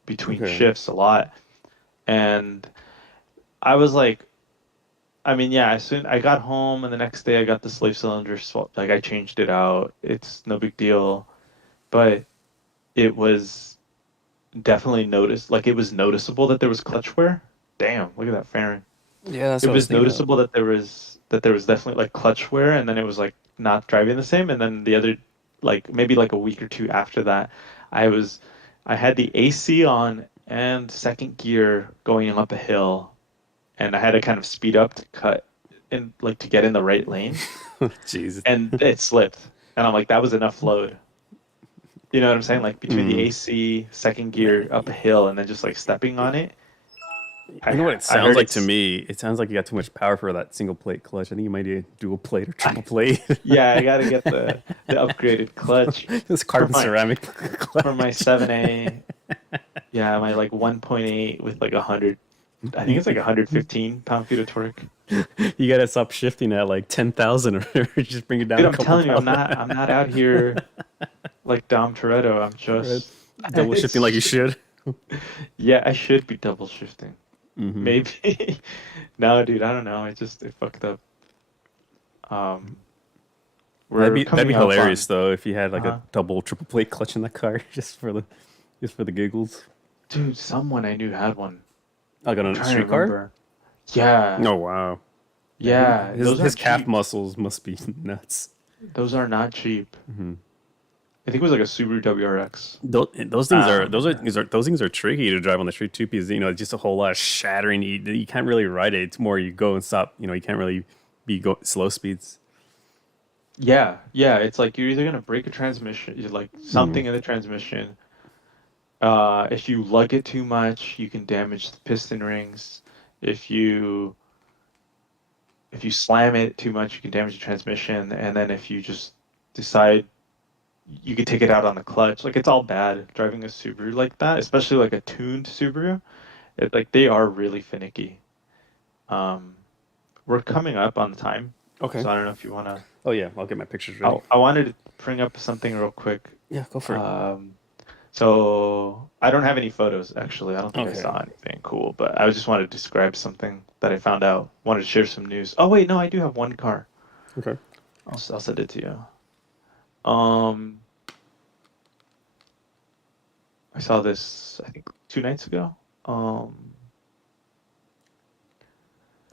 between Okay. shifts a lot. And I was like, I mean, yeah, as soon I got home and the next day I got the slave cylinder swapped, like I changed it out. It's no big deal, but it was definitely noticed, like it was noticeable that there was clutch wear. Damn, look at that fairing. Yeah, that's It what I was was thinking of. noticeable that there was definitely like clutch wear and then it was like not driving the same and then the other like maybe like a week or two after that, I was I had the AC on and second gear going up a hill and I had to kind of speed up to cut in like to get in the right lane Jeez. and it slipped. And I'm like, that was enough load. You know what I'm saying? Like between the Mm. AC, second gear up a hill, and then just like stepping on it. You know what it I sounds heard like to it's me? It sounds like you got too much power for that single plate clutch. I think you might need a dual plate or triple plate. yeah, I gotta get the upgraded clutch This for carbon ceramic for my clutch. 7A. Yeah, my like 1.8 with like 100. I think You, it's like 115 pound-feet of torque. you gotta stop shifting at like 10,000 or just bring it down Dude, a I'm couple telling you, pounds. I'm not out here like Dom Toretto. I'm Right. just Double shifting like you it's should. yeah, I should be double shifting. Hmm. Maybe. No, dude, I don't know. It fucked up. Um, That'd we're be that'd be coming up hilarious on, though if you had like a uh double, triple plate clutch in the car just for the giggles. dude, someone I knew had one. Like on I'm a trying to street car. remember. Yeah, Oh wow. Yeah, yeah, those his aren't calf cheap. muscles must be nuts. Those are not cheap. Hmm. I think it was like a Subaru WRX. Those things I don't are remember. those things are tricky to drive on the street too because just a whole lot of shattering. You can't really ride it. It's more you go and stop. You can't really slow speeds. Yeah, yeah, it's like you're either gonna break a transmission, like Hmm. something in the transmission. If you lug it too much, you can damage the piston rings. If you if you slam it too much, you can damage the transmission. And then if you just decide you could take it out on the clutch, like it's all bad driving a Subaru like that, especially like a tuned Subaru. Like they are really finicky. Um, we're coming up on the time, Okay. so I don't know if you wanna. Oh yeah, I'll get my pictures ready. I wanted to bring up something real quick. Yeah, go for it. Um, so I don't have any photos actually. I don't think I Okay. saw anything cool, but I just wanted to describe something that I found out. Wanted to share some news. Oh wait, no, I do have one car. Okay. I'll send it to you. Um, I saw this I think 2 nights ago. Um,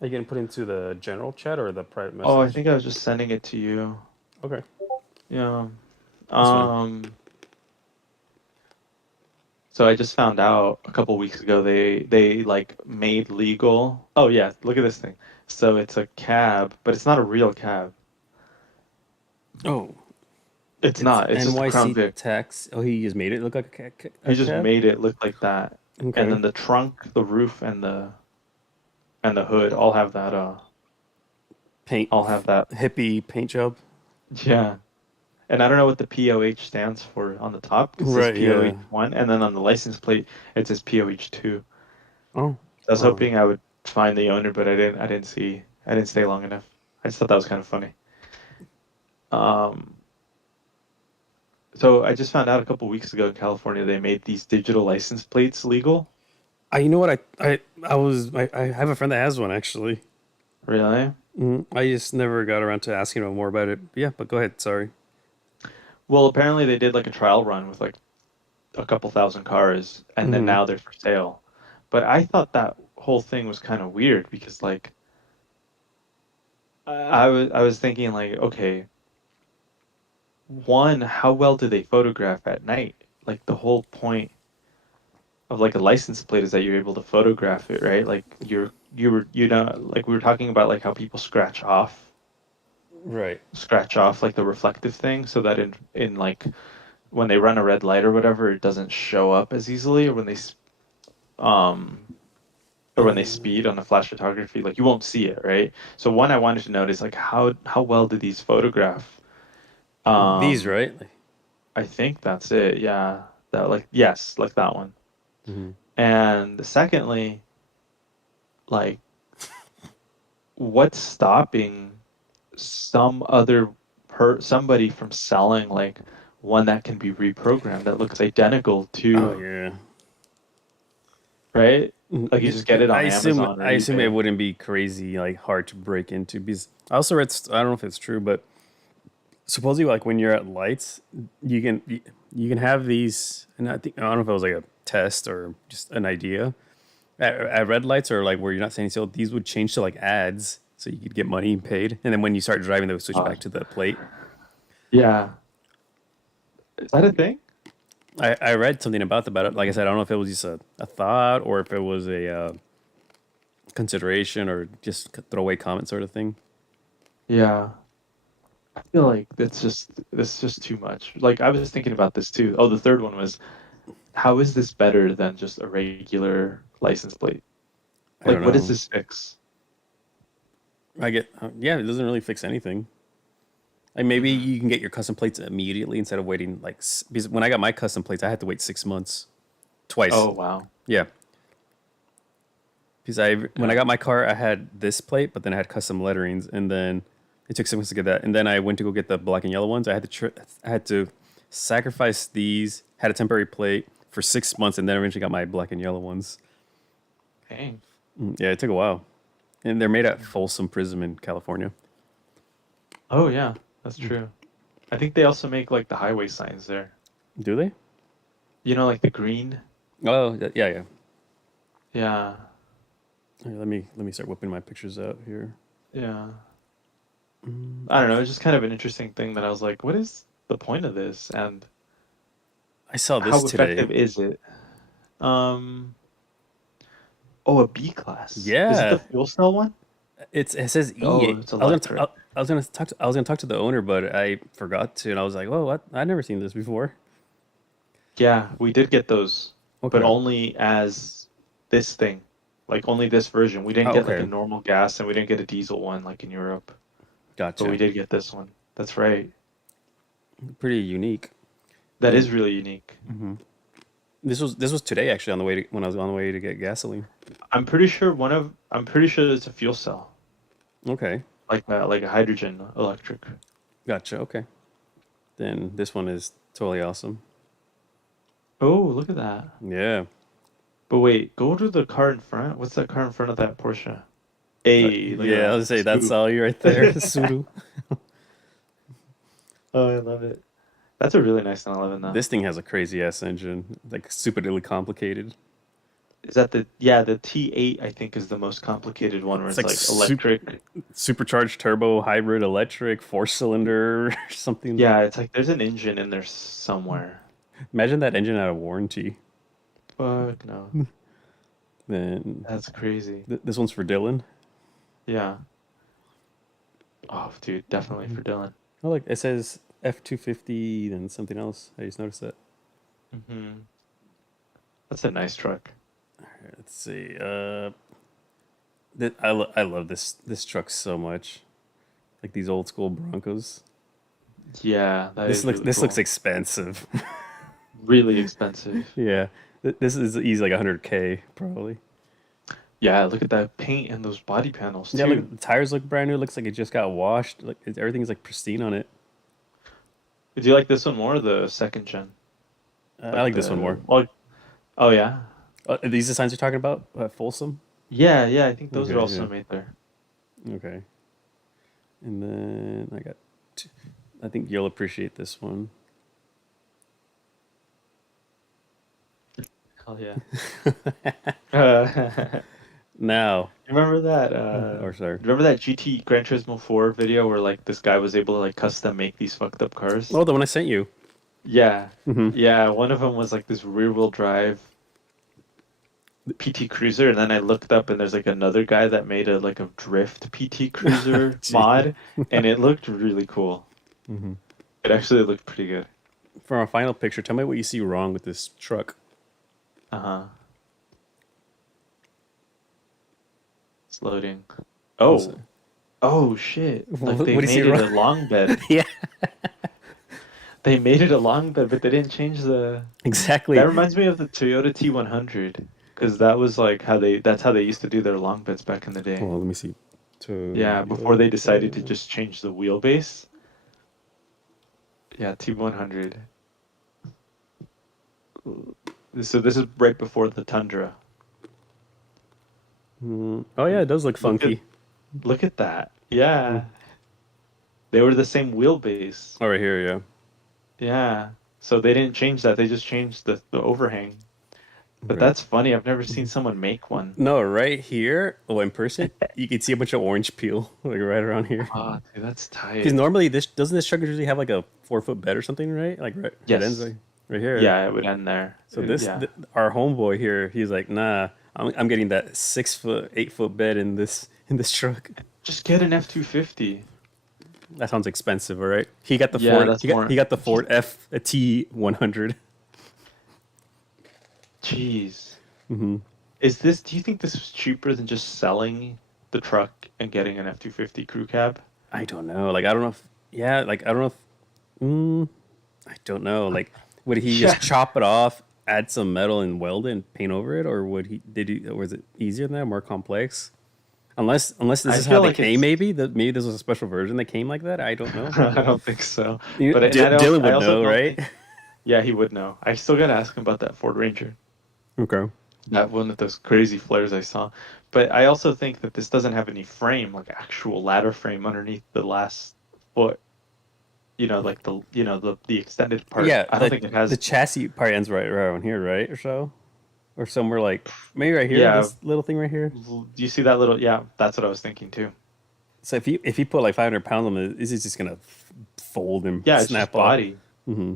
Are you gonna put into the general chat or the private oh, I message? think I was just sending it to you. Okay, Yeah. that's fine. Um, so I just found out a couple weeks ago they like made legal. Oh yeah, look at this thing. So it's a cab, but it's not a real cab. Oh, It's it's not. It's just a Crown NYC Vic. tax. Oh, he just made it look like He a just cab. made it look like that. And Okay. then the trunk, the roof, and the hood Paint, all have that. hippie paint job. Yeah. And I don't know what the POH stands for on the top because it says Right. Yeah. POH1, and then on the license plate it says POH2. Oh. I was Oh. hoping I would find the owner, but I didn't. I didn't see. I didn't stay long enough. I just thought that was kind of funny. Um, so I just found out a couple weeks ago in California they made these digital license plates legal. You know what? I have a friend that has one actually. Really? I just never got around to asking him more about it. But yeah, but go ahead. Sorry. Well, apparently they did like a trial run with like a couple thousand cars, and then Hmm. now they're for sale. But I thought that whole thing was kind of weird because like I was thinking like, okay, one, how well do they photograph at night? Like the whole point of like a license plate is that you're able to photograph it, right? Like like we were talking about like how people Right. scratch off like the reflective thing so that in like when they run a red light or whatever, it doesn't show up as easily, or um when they speed on the flash photography, like you won't see it, right? So one I wanted to note is like how well do these photograph? These Um, right. I think that's it. Yeah, that like yes, like that one. Hmm. And secondly, like what's stopping somebody from selling like one that can be reprogrammed that looks identical Oh to, yeah. right? Like you just get it I on assume Amazon or I assume it eBay. wouldn't be crazy like hard to break into because I also read I don't know if it's true, but supposedly like when you're at lights, you can have these, and I don't know if it was like a test or just an idea. At red lights or like where you're not standing still, these would change to like ads, so you could get money paid, and then when you start driving, they would switch Uh, back to the plate. yeah, is that a thing? I read something about it. Like I said, I don't know if it was just a thought or if it was a consideration or just throwaway comment sort of thing. Yeah. I feel like that's just too much. Like I was thinking about this too. Oh, the third one was how is this better than just a regular license plate? I Like don't what does know. this fix? I get yeah, it doesn't really fix anything. Like maybe Hmm. you can get your custom plates immediately instead of waiting because when I got my custom plates, I had to wait 6 months twice. Oh wow. Yeah, because I when I Yeah. got my car, I had this plate, but then I had custom letterings, and then it took 6 months to get that, and then I went to go get the black and yellow ones. I had to sacrifice these, had a temporary plate for 6 months, and then eventually got my black and yellow ones. Dang. Yeah, it took a while, and they're made at Folsom Prism in California. Oh yeah, that's true. I think they also make like the highway signs there. Do they? You know, like the green. Oh, yeah, yeah. Yeah. Here, let me start whipping my pictures out here. Yeah. I don't know. It's just kind of an interesting thing that I was like, what is the point of this and I saw this how today. effective is it? Um, oh, a B class. Is it the Yeah, fuel cell one? it says Oh, E. it's electric. I was gonna talk to the owner, but I forgot to, and I was like, "Whoa, what? I've never seen this before." Yeah, we did get those, but Okay. only as this thing, like only this version. We didn't Oh, get like a okay. normal gas and we didn't get a diesel one like in Europe, but we Gotcha. did get this one. That's right. Pretty unique. That And is really unique. this was today actually on the way when I was on the way to get gasoline. I'm pretty sure it's a fuel cell, Okay. like a hydrogen electric. Gotcha. Okay. Then this one is totally awesome. Oh, look at that. Yeah. But wait, go to the car in front. What's that car in front of that Porsche? Hey, look at Yeah. I that. was say that's Subaru. all you right there, Subaru. Oh, I love it. That's a really nice 911 though. This thing has a crazy ass engine, like stupidly complicated. Is that the T8 I think is the most complicated one where It's it's like like electric. supercharged turbo hybrid electric 4 cylinder or something. Yeah, it's like there's an engine in there somewhere. Imagine that engine out of warranty. Fuck no. Then That's crazy. this one's for Dylan. Yeah. Oh, dude, definitely for Dylan. Oh, look, it says F250 and something else. I just noticed that. Hmm. That's a nice truck. Here, let's see. I love this truck so much. Like these old school Broncos. Yeah, that is really This looks cool. expensive. Really expensive. Yeah, this is easy like 100K probably. Yeah, look at that paint and those body panels Yeah, too. look, the tires look brand new. Looks like it just got washed. Like everything's like pristine on it. Do you like this one more or the second gen? I Like like this one the more. well, oh yeah. Are these the signs you're talking about? Folsom. Yeah, yeah, I think those are Okay, also yeah, made there. okay. And then I think you'll appreciate this one. Hell yeah. Uh, Now, remember that or sorry. remember that GT Gran Turismo 4 video where like this guy was able to like custom make these fucked up cars? Oh, the one I sent you. Yeah. Hmm. Yeah, one of them was like this rear wheel drive PT Cruiser, and then I looked up and there's like another guy that made a like a drift PT Cruiser Gee. mod, and it looked really cool. Hmm. It actually looked pretty good. For our final picture, tell me what you see wrong with this truck. Uh-huh. It's loading. Also, Oh. Oh shit. Like what they do you see made it a wrong? long bed. Yeah, They made it a long bed, but they didn't change the. exactly. That reminds me of the Toyota T100, because that was like that's how they used to do their long beds back in the day. Hold on, let me see. Yeah, before they decided to Toyota. just change the wheelbase. Yeah, T100. So this is right before the Tundra. Oh yeah, it does look Look at funky. look at that. Mm. Yeah. They were the same wheelbase. Oh, right here, yeah. Yeah. So they didn't change that. They just changed the overhang. But Okay. that's funny. I've never seen someone make one. No, right here. Oh, in person, you can see a bunch of orange peel, like right around here. Ah, dude, that's Because tight. normally this doesn't this truck usually have like a 4 foot bed or something, right? Like right, it ends Yes. right here. Yeah, it would end there. So this Yeah. our homeboy here, he's like, nah, I'm getting that 6 foot, 8 foot bed in this truck. Just get an F-250. That sounds expensive, all right? He got the Yeah, Ford. that's more. He got the Ford F T100. Jeez. Hmm. Do you think this was cheaper than just selling the truck and getting an F-250 crew cab? I don't know. Like I don't know if yeah. Like I don't know if I don't know. Like would he Yeah. just chop it off, add some metal and weld it and paint over it, or was it easier than that, more complex? Unless this I is how feel they like came, it's. maybe this was a special version that came like that. I don't know. I don't think so. You, But Dylan I would also know, don't right? think. Yeah, he would know. I still gotta ask him about that Ford Ranger. Okay. That one with those crazy flares I saw. But I also think that this doesn't have any frame, like actual ladder frame underneath the last foot. Like the extended part. Yeah, I don't think it the has. chassis part ends right around here, right, or so, or somewhere like maybe right here. Yeah. This little thing right here. Do you see that little? Yeah, that's what I was thinking too. So if you put like 500 pounds on it, is it just gonna fold and Yeah, it's just snap off? body. Hmm.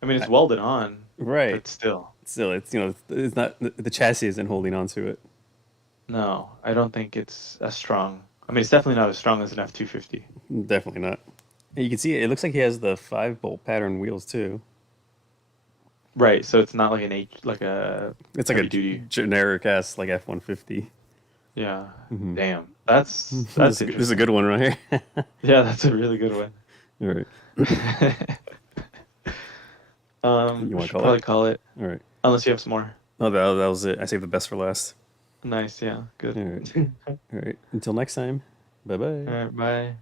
I mean, it's welded on, Right. but still. Still, it's it's not the chassis isn't holding on to it. No, I don't think it's as strong. I mean, it's definitely not as strong as an F-250. Definitely not. And you can see it. It looks like he has the 5 bolt pattern wheels too. Right, so it's not like like a It's like heavy a duty. generic ass like F-150. Yeah. Hmm. Damn. That's This is a interesting. good one right here. Yeah, that's a really good one. All right. You We want to should call probably it? call it, All right. unless you have some more. Oh, that was it. I saved the best for last. Nice, yeah, good. All right. All right. Until next time. Bye All bye. right, bye.